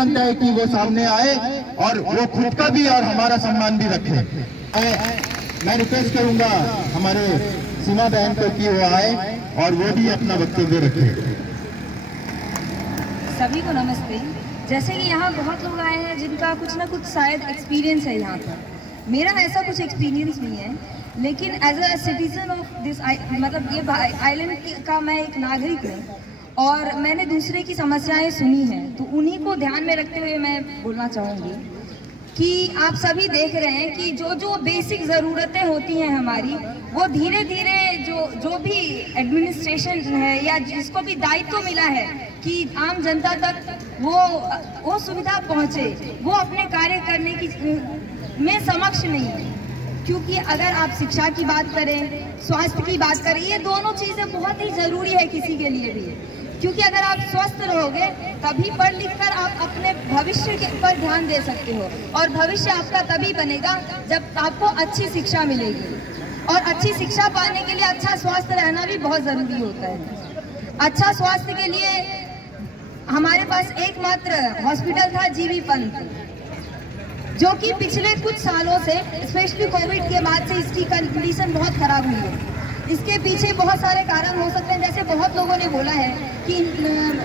बनता है कि वो सामने आए और वो खुद का भी और हमारा सम्मान भी रखे। मैं रिक्वेस्ट करूंगा हमारे सीमा बहन को कि वो आए और वो भी अपना वक्तव्य रखे। सभी को नमस्ते। जैसे कि यहाँ बहुत लोग आए हैं जिनका कुछ ना कुछ शायद एक्सपीरियंस है यहाँ पर। मेरा ऐसा कुछ एक्सपीरियंस नहीं है, लेकिन as a citizen of this मतलब ये आइलैंड का मैं एक नागरिक हूँ और मैंने दूसरे की समस्याएं सुनी हैं, तो उन्हीं को ध्यान में रखते हुए मैं बोलना चाहूँगी कि आप सभी देख रहे हैं कि जो बेसिक ज़रूरतें होती हैं हमारी, वो धीरे धीरे जो भी एडमिनिस्ट्रेशन है या जिसको भी दायित्व मिला है कि आम जनता तक वो सुविधा पहुँचे, वो अपने कार्य करने की में समक्ष नहीं है। क्योंकि अगर आप शिक्षा की बात करें, स्वास्थ्य की बात करें, ये दोनों चीज़ें बहुत ही ज़रूरी है किसी के लिए भी। क्योंकि अगर आप स्वस्थ रहोगे तभी पढ़ लिख कर आप अपने भविष्य के पर ध्यान दे सकते हो, और भविष्य आपका तभी बनेगा जब आपको अच्छी शिक्षा मिलेगी। और अच्छी शिक्षा पाने के लिए अच्छा स्वास्थ्य रहना भी बहुत ज़रूरी होता है। अच्छा स्वास्थ्य के लिए हमारे पास एकमात्र हॉस्पिटल था जीबी पंत, जो कि पिछले कुछ सालों से स्पेशली कोविड के बाद से इसकी कंडीशन बहुत खराब हुई है। इसके पीछे बहुत सारे कारण हो सकते हैं, जैसे बहुत लोगों ने बोला है कि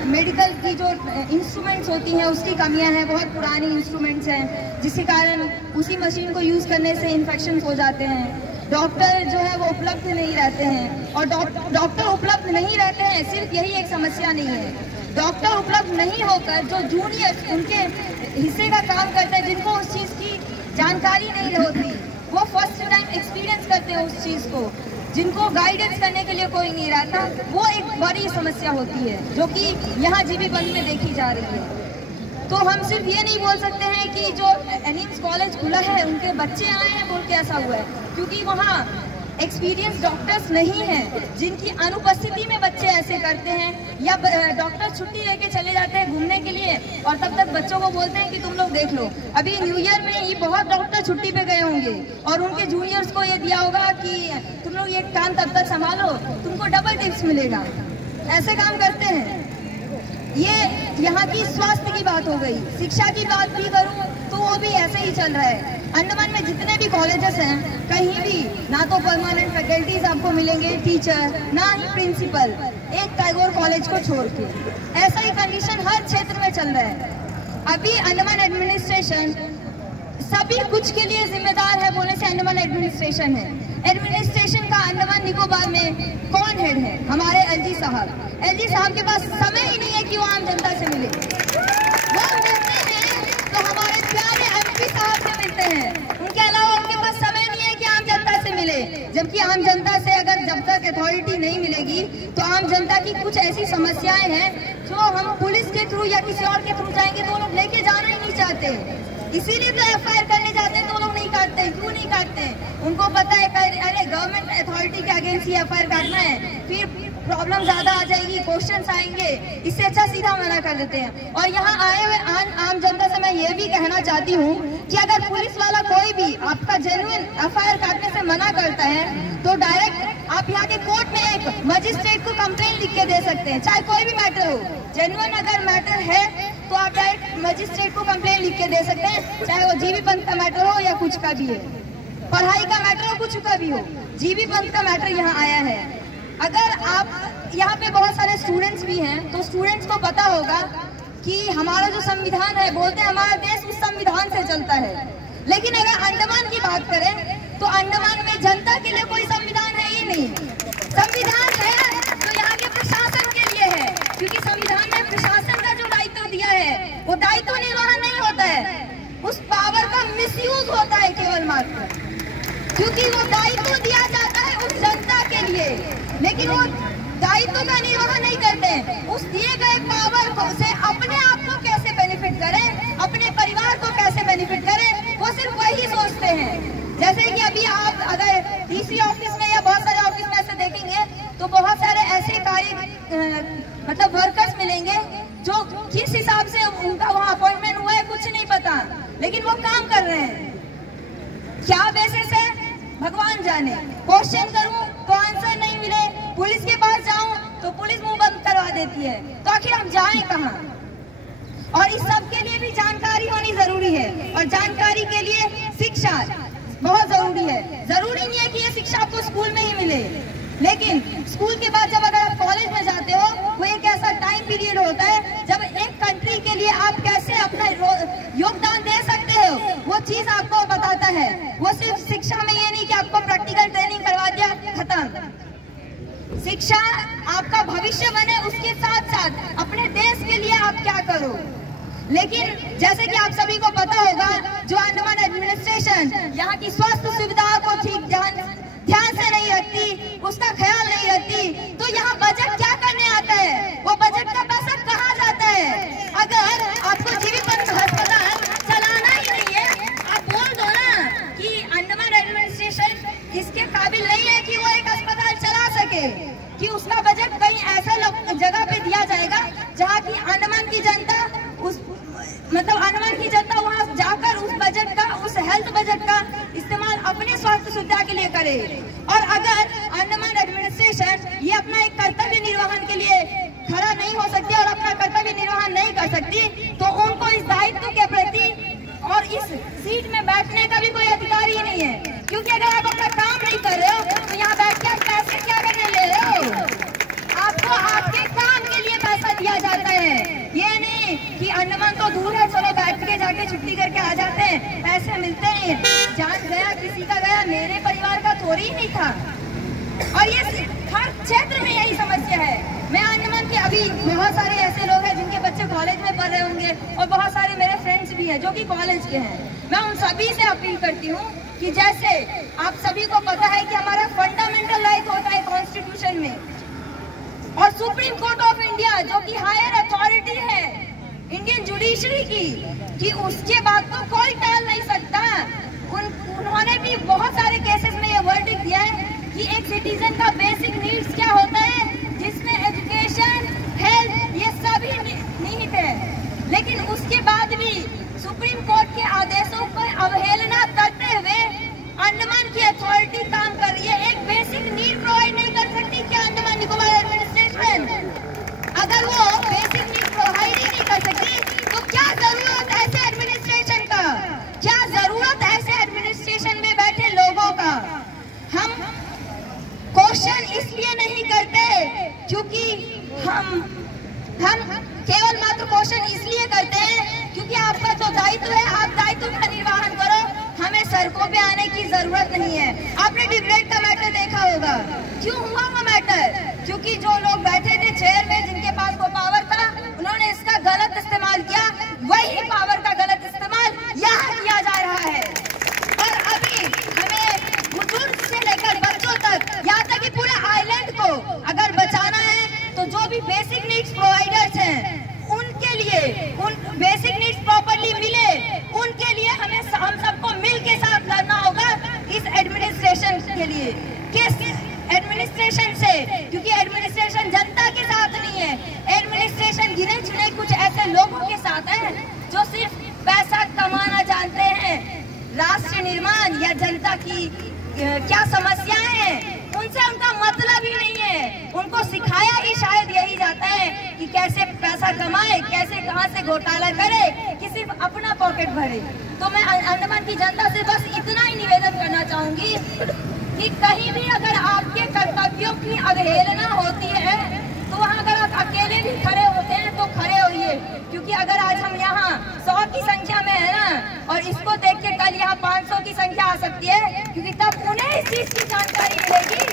मेडिकल की जो इंस्ट्रूमेंट्स होती हैं उसकी कमियां हैं, बहुत पुरानी इंस्ट्रूमेंट्स हैं जिसके कारण उसी मशीन को यूज़ करने से इन्फेक्शन हो जाते हैं। डॉक्टर जो है वो उपलब्ध नहीं रहते हैं, और डॉक्टर उपलब्ध नहीं रहते हैं सिर्फ यही एक समस्या नहीं है। डॉक्टर उपलब्ध नहीं होकर जो जूनियर उनके हिस्से का काम करते हैं, जिनको उस चीज़ की जानकारी नहीं होती, वो फर्स्ट टाइम एक्सपीरियंस करते हैं उस चीज़ को, जिनको गाइडेंस करने के लिए कोई नहीं रहता, वो एक बड़ी समस्या होती है जो कि यहाँ जीबी पंत में देखी जा रही है। तो हम सिर्फ ये नहीं बोल सकते हैं कि जो एनिम्स कॉलेज खुला है उनके बच्चे आए हैं बोल के ऐसा हुआ है, क्योंकि वहाँ एक्सपीरियंस डॉक्टर्स नहीं हैं जिनकी अनुपस्थिति में बच्चे ऐसे करते हैं, या डॉक्टर छुट्टी लेके चले जाते हैं घूमने के लिए और तब तक बच्चों को बोलते हैं कि तुम लोग देख लो। अभी न्यू ईयर में ही बहुत डॉक्टर छुट्टी पे गए होंगे और उनके जूनियर्स को ये दिया होगा कि तुम लोग ये काम तब तक संभालो, तुमको डबल टिप्स मिलेगा। ऐसे काम करते हैं। ये यहाँ की स्वास्थ्य की बात हो गई। शिक्षा की बात भी करूँ तो वो भी ऐसे ही चल रहा है। अंडमान में जितने भी कॉलेजेस हैं, कहीं भी ना तो परमानेंट फैकल्टीज आपको मिलेंगे, टीचर, ना ही प्रिंसिपल, एक टैगोर कॉलेज को छोड़ के। ऐसा ही कंडीशन हर क्षेत्र में चल रहा है। अभी अंडमान एडमिनिस्ट्रेशन सभी कुछ के लिए जिम्मेदार है बोलने से अंडमान एडमिनिस्ट्रेशन है। एडमिनिस्ट्रेशन का अंडमान निकोबार में कौन हेड है? हमारे एलजी साहब। एलजी साहब के पास समय ही नहीं है कि वो आम जनता से मिले। वो मिलते हैं तो हमारे प्यारे एमपी साहब से मिलते हैं, उनके अलावा उनके पास समय नहीं है कि आम जनता से मिले। जबकि आम जनता से अगर जब तक अथॉरिटी नहीं मिलेगी तो आम जनता की कुछ ऐसी समस्याएं हैं जो हम पुलिस के थ्रू या किसी और के थ्रू जाएंगे तो वो लोग लेके जाना ही नहीं चाहते। इसीलिए तो एफआईआर करने जाते हैं तो लोग नहीं काटते। क्यों नहीं काटते? उनको पता है अरे गवर्नमेंट अथॉरिटी के अगेंस्ट ही एफआईआर काटना है, फिर प्रॉब्लम ज्यादा आ जाएगी, क्वेश्चंस आएंगे, इससे अच्छा सीधा मना कर देते हैं। और यहाँ आए हुए आम जनता से मैं ये भी कहना चाहती हूँ कि अगर पुलिस वाला कोई भी आपका जेन्युइन एफआईआर काटने से मना करता है तो डायरेक्ट आप यहाँ के कोर्ट में एक मजिस्ट्रेट को कंप्लेन लिख के दे सकते हैं, चाहे कोई भी मैटर हो। जेन्युइन अगर मैटर है तो आप डायरेक्ट मजिस्ट्रेट को कंप्लेन लिख के दे सकते हैं, चाहे वो जीबी पंत का मैटर हो या कुछ का भी है, पढ़ाई का मैटर हो, कुछ का भी हो। जीबी पंत का मैटर यहाँ आया है। अगर आप यहाँ पे बहुत सारे स्टूडेंट्स भी हैं तो स्टूडेंट्स को पता होगा कि हमारा जो संविधान है, बोलते हैं हमारा देश उस संविधान से चलता है। लेकिन अगर अंडमान की बात करें तो अंडमान में जनता के लिए कोई संविधान है ही नहीं। संविधान है तो यहाँ के प्रशासन के लिए है, क्योंकि संविधान में प्रशासन का जो दायित्व दिया है वो दायित्व निर्वहन नहीं होता है, उस पावर का मिसयूज होता है केवल मात्र, क्योंकि वो दायित्व दिया जाता है उस जनता के लिए, लेकिन वो दायित्व का निर्वहन नहीं करते हैं। उस दिए गए पावर को से अपने आप को कैसे बेनिफिट करें, अपने परिवार को कैसे बेनिफिट करें, वो सिर्फ वही सोचते हैं। जैसे कि अभी आप अगर डीसी ऑफिस में या बहुत सारे ऑफिस में ऐसे देखेंगे तो बहुत सारे ऐसे मतलब वर्कर्स मिलेंगे जो किस हिसाब से उनका वहाँ अपॉइंटमेंट हुआ है कुछ नहीं पता, लेकिन वो काम कर रहे हैं। क्या बेसिस है भगवान जाने। क्वेश्चन करूं तो आंसर नहीं मिले, पुलिस के पास जाऊं तो पुलिस मुंह बंद करवा देती है, तो आखिर हम जाएं कहां? और इस सब के लिए भी जानकारी होनी जरूरी है, और जानकारी के लिए शिक्षा बहुत जरूरी है। जरूरी नहीं है कि ये शिक्षा आपको स्कूल में ही मिले, लेकिन स्कूल के बाद जब अगर आप कॉलेज में जाते हो, वो एक ऐसा टाइम पीरियड होता है जब एक कंट्री के लिए आप कैसे अपना योगदान दे सकते हो, वो चीज आपको बताता है। वो सिर्फ शिक्षा में ये नहीं कि आपको प्रैक्टिकल ट्रेनिंग करवा दिया खत्म। शिक्षा आपका भविष्य बने, उसके साथ साथ अपने देश के लिए आप क्या करो। लेकिन जैसे कि आप सभी को पता होगा, जो अंडमान एडमिनिस्ट्रेशन यहाँ की स्वास्थ्य सुविधाओं को ठीक ध्यान से नहीं रखती, उसका ख्याल नहीं रखती, तो यहाँ बजट क्या करने आता है, वो बजट का पैसा कहाँ जाता है। अगर आपको जीवित अस्पताल चलाना ही नहीं है, आप बोल दो ना कि अंडमान एडमिनिस्ट्रेशन इसके काबिल नहीं है कि वो एक अस्पताल चला सके, कि उसका बजट कहीं ऐसा जगह पे दिया जाएगा जहाँ की अंडमान की जनता अंडमान की जनता वहाँ जाकर उस बजट का, उस हेल्थ बजट का इस्तेमाल अपने स्वास्थ्य सुविधा के लिए करे। और अगर अंडमान एडमिनिस्ट्रेशन ये अपना एक कर्तव्य निर्वहन के लिए खड़ा नहीं हो सकती और अपना कर्तव्य निर्वहन नहीं कर सकती, तो उनको इस दायित्व के प्रति और इस सीट में बैठने का भी कोई अधिकार ही नहीं है। क्योंकि अगर आप अपना काम नहीं कर रहे हो तो यहाँ बैठ के आप पैसे क्या करने ले रहे हो। आपको आपके काम के लिए पैसा दिया जाता है, ये नहीं कि अंडमान तो दूर है, चलो बैठ के जाके छुट्टी करके आ जाते हैं, पैसे मिलते हैं। जान गया किसी का गया, मेरे परिवार का थोड़ी ही नहीं था। और ये हर क्षेत्र में यही समस्या है। मैं अंडमान के अभी बहुत सारे ऐसे लोग हैं जिनके बच्चे कॉलेज में पढ़ रहे होंगे, और बहुत सारे मेरे फ्रेंड्स भी हैं जो कि कॉलेज के हैं। मैं उन सभी से अपील करती हूँ कि जैसे आप सभी को पता है कि हमारा फंडामेंटल राइट होता है कॉन्स्टिट्यूशन में, और सुप्रीम कोर्ट ऑफ इंडिया जो कि हायर अथॉरिटी है इंडियन जुडिशरी की, कि उसके बाद तो कोई टाल नहीं सकता। उन्होंने भी बहुत सारे केसेस में ये वर्डिक्ट दिया है कि एक सिटीजन का बेसिक नीड्स क्या होता है, जिसमें एजुकेशन, हेल्थ, ये सभी निहित है। लेकिन उसके बाद भी सुप्रीम कोर्ट के आदेशों पर अवहेलना करते हुए अंडमान की अथॉरिटी काम कर रही है। एक बेसिक नीड प्रोवाइड नहीं कर सकती क्या अंडमान निकोबार एडमिनिस्ट्रेशन? अगर वो बेसिक नीड प्रोवाइड ही नहीं कर सकती तो क्या जरूरत है ऐसे एडमिनिस्ट्रेशन का? क्या जरूरत है ऐसे एडमिनिस्ट्रेशन में बैठे लोगों का? हम क्वेश्चन इसलिए नहीं करते क्योंकि हम केवल मात्र क्वेश्चन इसलिए करते हैं क्योंकि आपका जो दायित्व है, आप दायित्व का निर्वहन करो, हमें सड़कों पे आने की जरूरत नहीं है। आपने डिबेट का मैटर देखा होगा, क्यों हुआ वो मैटर? क्योंकि जो लोग बैठे थे चेयर में, जिनके पास वो पावर था, उन्होंने इसका गलत इस्तेमाल किया। वही पावर का गलत इस्तेमाल यहाँ किया जा रहा है। और अभी हमें बुजुर्ग से लेकर बच्चों तक, यहाँ तक कि पूरे आइलैंड को अगर बचाना है तो जो भी बेसिक नीड्स प्रोवाइडर्स हैं उनके लिए, उन बेसिक नीड्स प्रॉपर्ली मिले, उनके लिए हम सबको मिल के साथ लड़ना होगा इस एडमिनिस्ट्रेशन के लिए। किस एडमिनिस्ट्रेशन से? क्योंकि एडमिनिस्ट्रेशन जनता के साथ नहीं है, एडमिनिस्ट्रेशन गिने चुने कुछ ऐसे लोगों के साथ है जो सिर्फ पैसा कमाना जानते हैं। राष्ट्र निर्माण या जनता की क्या समस्याएं हैं उनसे उनका मतलब ही नहीं है। उनको सिखाया ही शायद यही जाता है कि कैसे पैसा कमाए, कैसे कहां से घोटाला करे, कि सिर्फ अपना पॉकेट भरे। तो मैं अंडमान की जनता से बस इतना ही निवेदन करना चाहूंगी कि कहीं भी अगर आपके कर्तव्यों की अवहेलना होती है तो वहाँ अगर आप अकेले भी खड़े होते हैं तो खड़े होइए। क्योंकि अगर आज हम यहाँ 100 की संख्या में है ना, और इसको देख के कल यहाँ 500 की संख्या आ सकती है, क्योंकि तब उन्हें इस चीज की जानकारी मिलेगी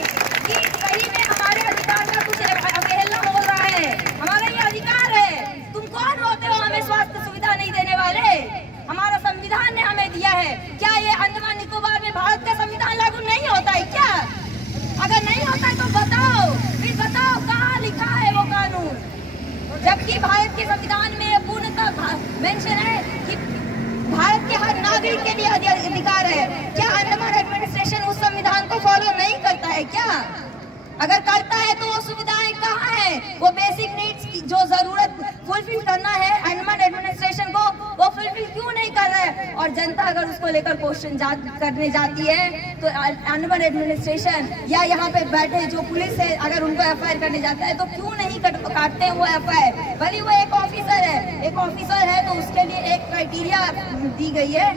कि सही में हमारे अधिकार का कुछ अवहेलना हो रहा है। हमारा ये अधिकार है। तुम कौन होते हो हमें स्वास्थ्य सुविधा नहीं देने वाले? हमारा संविधान ने हमें दिया है। क्या ये अंडमान निकोबार में भारत का संविधान लागू नहीं होता है क्या? अगर नहीं होता है तो बताओ, फिर बताओ कहाँ लिखा है वो कानून? जबकि भारत के संविधान में पूर्णतः मेंशन है कि भारत के हर नागरिक के लिए अधिकार है। क्या अंडमान एडमिनिस्ट्रेशन उस संविधान को फॉलो नहीं करता है क्या? अगर करता है तो वो सुविधाएं कहाँ है? वो बेसिक नीड्स की जो जरूरत फुलफिल करना है अंडमान एडमिनिस्ट्रेशन को, वो फुलफिल क्यों नहीं कर रहे हैं? और जनता अगर उसको लेकर क्वेश्चन करने जाती है तो अनवन एडमिनिस्ट्रेशन या यहाँ पे बैठे जो पुलिस है अगर उनको FIR करने जाता है तो क्यों नहीं काटते हैं वो FIR? भले वो एक ऑफिसर है तो उसके लिए एक क्राइटेरिया दी गई है,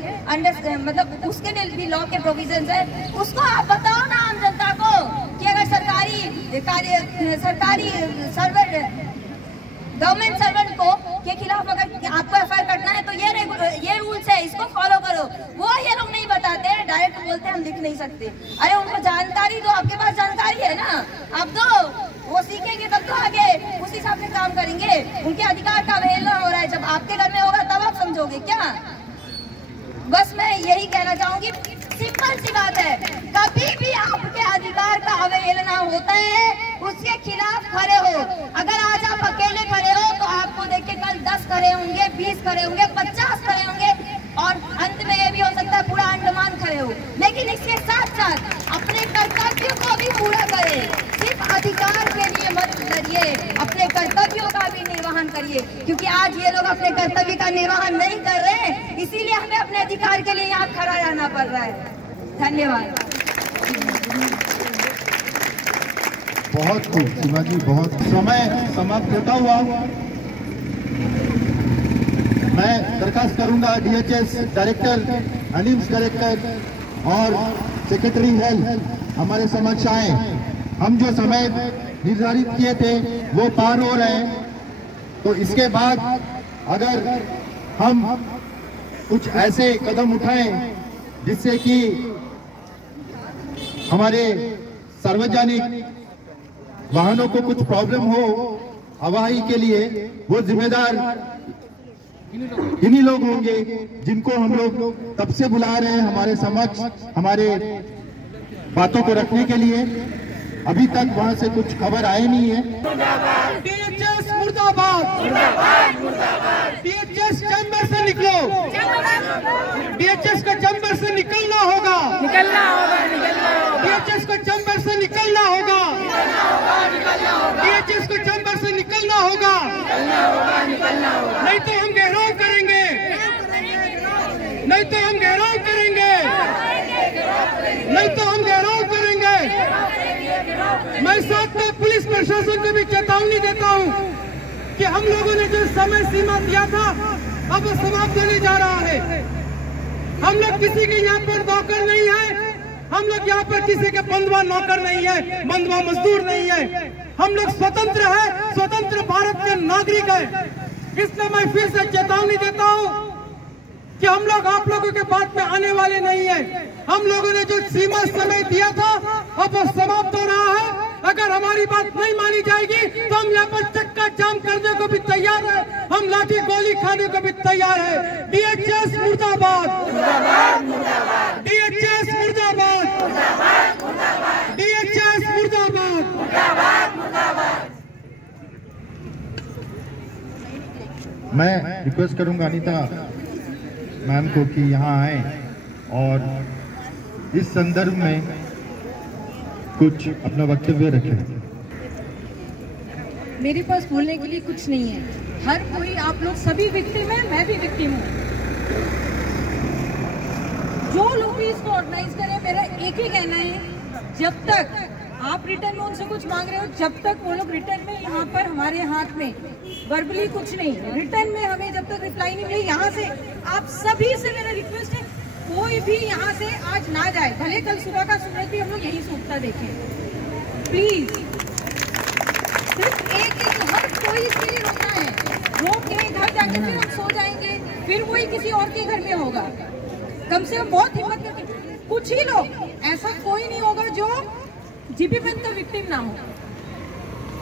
मतलब उसके लिए भी लॉ के प्रोविजन है। उसको आप बताओ ना आम जनता को कि अगर सरकारी सर्वेंट गवर्नमेंट सर्वेंट को के खिलाफ अगर आपको FIR करना है तो ये रूल्स है, इसको फॉलो करो। वो ये लोग नहीं बताते हैं, डायरेक्ट बोलते हैं हम लिख नहीं सकते। अरे उनको जानकारी दो, आपके पास जानकारी है ना, आप दो, वो सीखेंगे तब तो आगे उस हिसाब से काम करेंगे। उनके अधिकार का अवहेलना हो रहा है, जब आपके घर में होगा तब आप समझोगे क्या? बस मैं यही कहना चाहूंगी, सिंपल सी बात है, कभी भी आपके अधिकार का अवहेलना होता है उसके खिलाफ खड़े हो। अगर आज आप अकेले खड़े हो तो आपको देख के कल 10 खड़े होंगे, 20 खड़े होंगे, 50 खड़े होंगे और अंत में ये भी हो सकता है पूरा अंडमान खड़े हो। लेकिन इसके साथ साथ अपने कर्तव्य को भी पूरा करें। सिर्फ अधिकार के लिए मत लड़िए, अपने कर्तव्यों का भी निर्वहन करिए, क्योंकि आज ये लोग अपने कर्तव्य का निर्वहन नहीं कर रहे हैं, इसीलिए हमें अपने अधिकार के लिए यहाँ खड़ा रहना पड़ रहा है। धन्यवाद। बहुत खूब सीमा जी, बहुत। समय समाप्त होता हुआ मैं दरखास्त करूंगा DHS डायरेक्टर, एनिम्स डायरेक्टर और सेक्रेटरी हेल्थ हमारे समक्ष आए। हम जो समय निर्धारित किए थे वो पार हो रहे हैं, तो इसके बाद अगर हम कुछ ऐसे कदम उठाएं जिससे कि हमारे सार्वजनिक वाहनों को कुछ प्रॉब्लम हो आवाही के लिए, वो जिम्मेदार इन्हीं लोग होंगे जिनको हम लोग तब से बुला रहे हैं हमारे समक्ष हमारे बातों को रखने के लिए। अभी तक वहां से कुछ खबर आई नहीं है। DHS मुर्दाबाद, DHS चैम्बर से निकलो, DHS का चैम्बर से निकलना होगा, DHS का चैम्बर से निकलना होगा, DHS का चैम्बर से निकलना होगा, नहीं तो हम घेराव करेंगे, नहीं तो हम घेराव करेंगे, नहीं तो हम घेराव करेंगे। मैं साथ में पुलिस प्रशासन को भी चेतावनी देता हूं कि हम लोगों ने जो समय सीमा दिया था अब वो समाप्त होने जा रहा है। हम लोग किसी के यहाँ पर नौकर नहीं है, हम लोग यहाँ पर किसी के बंधुआ नौकर नहीं है, बंधुआ मजदूर नहीं है। हम लोग स्वतंत्र है, स्वतंत्र भारत के नागरिक है। इसलिए मैं फिर से चेतावनी देता हूँ कि हम लोग आप लोगों के बात में आने वाले नहीं है। हम लोगों ने जो सीमा समय दिया था अब वो समाप्त हो रहा है। अगर हमारी बात नहीं मानी जाएगी तो हम यहाँ पर चक्का जाम करने को भी तैयार है, हम लाठी गोली खाने को भी तैयार है। DHS मुर्दाबाद, DHS मुर्दाबाद, DHS मुर्दाबाद। मैं रिक्वेस्ट करूंगा अनीता मैम को कि यहाँ आए और इस संदर्भ में कुछ अपना वक्तव्य रखें। मेरे पास बोलने के लिए कुछ नहीं है। हर कोई, आप लोग सभी विक्टिम है, मैं भी विक्टिम हूँ। जो लोग भी इसको ऑर्गेनाइज करें, मेरा एक ही कहना है, जब तक आप रिटर्न में उनसे कुछ मांग रहे हो, जब तक वो लोग रिटर्न में यहाँ पर हमारे हाथ में वर्बली कुछ नहीं, रिटर्न में हमें जब तक रिप्लाई नहीं मिली, यहाँ से आप सभी से मेरा रिक्वेस्ट है, कोई भी यहाँ से आज ना जाए। भले कल सुबह का सूरज भी हम लोग यही सूखता देखें, प्लीज। सिर्फ एक हर कोई इसके लिए रोकना है, रोक के घर जाके फिर हम सो जाएंगे, फिर वही किसी और के घर में होगा। कम से कम बहुत हिम्मत करके कुछ ही लोग, ऐसा कोई नहीं होगा जो जीपी पेन का विक्टिम ना हो।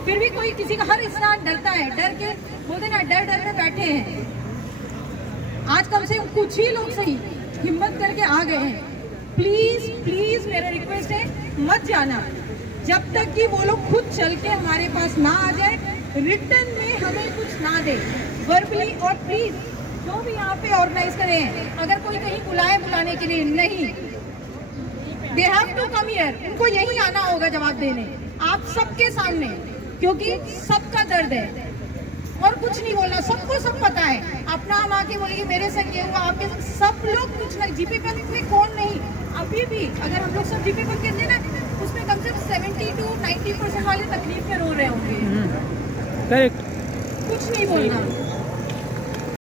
फिर भी कोई किसी का हर इंसान डरता है, डर के बोलते ना, डर डर में बैठे हैं। आज कम से कम कुछ ही लोग सही हिम्मत करके आ गए हैं। प्लीज प्लीज मेरा रिक्वेस्ट है, मत जाना जब तक कि वो लोग खुद चल के हमारे पास ना आ जाए, रिटर्न में हमें कुछ ना दे वर्बली। और प्लीज जो भी यहाँ पे ऑर्गेनाइज करें, अगर कोई कहीं बुलाने के लिए, नहीं, they have to come here, उनको यही आना होगा जवाब देने आप सबके सामने, क्योंकि सबका दर्द है और कुछ नहीं बोलना, सबको सब पता है। अपना हम आके बोले जैसे कि मेरे संग ये हुआ, आपके संग, सब लोग कुछ नहीं, जीपी बंद में कौन नहीं, अभी भी अगर हम लोग सब जीपी बंद कहते हैं ना, उसमें कम से कम 70 to 90% वाले तकलीफ में रो रहे होंगे। करेक्ट। कुछ नहीं बोलना।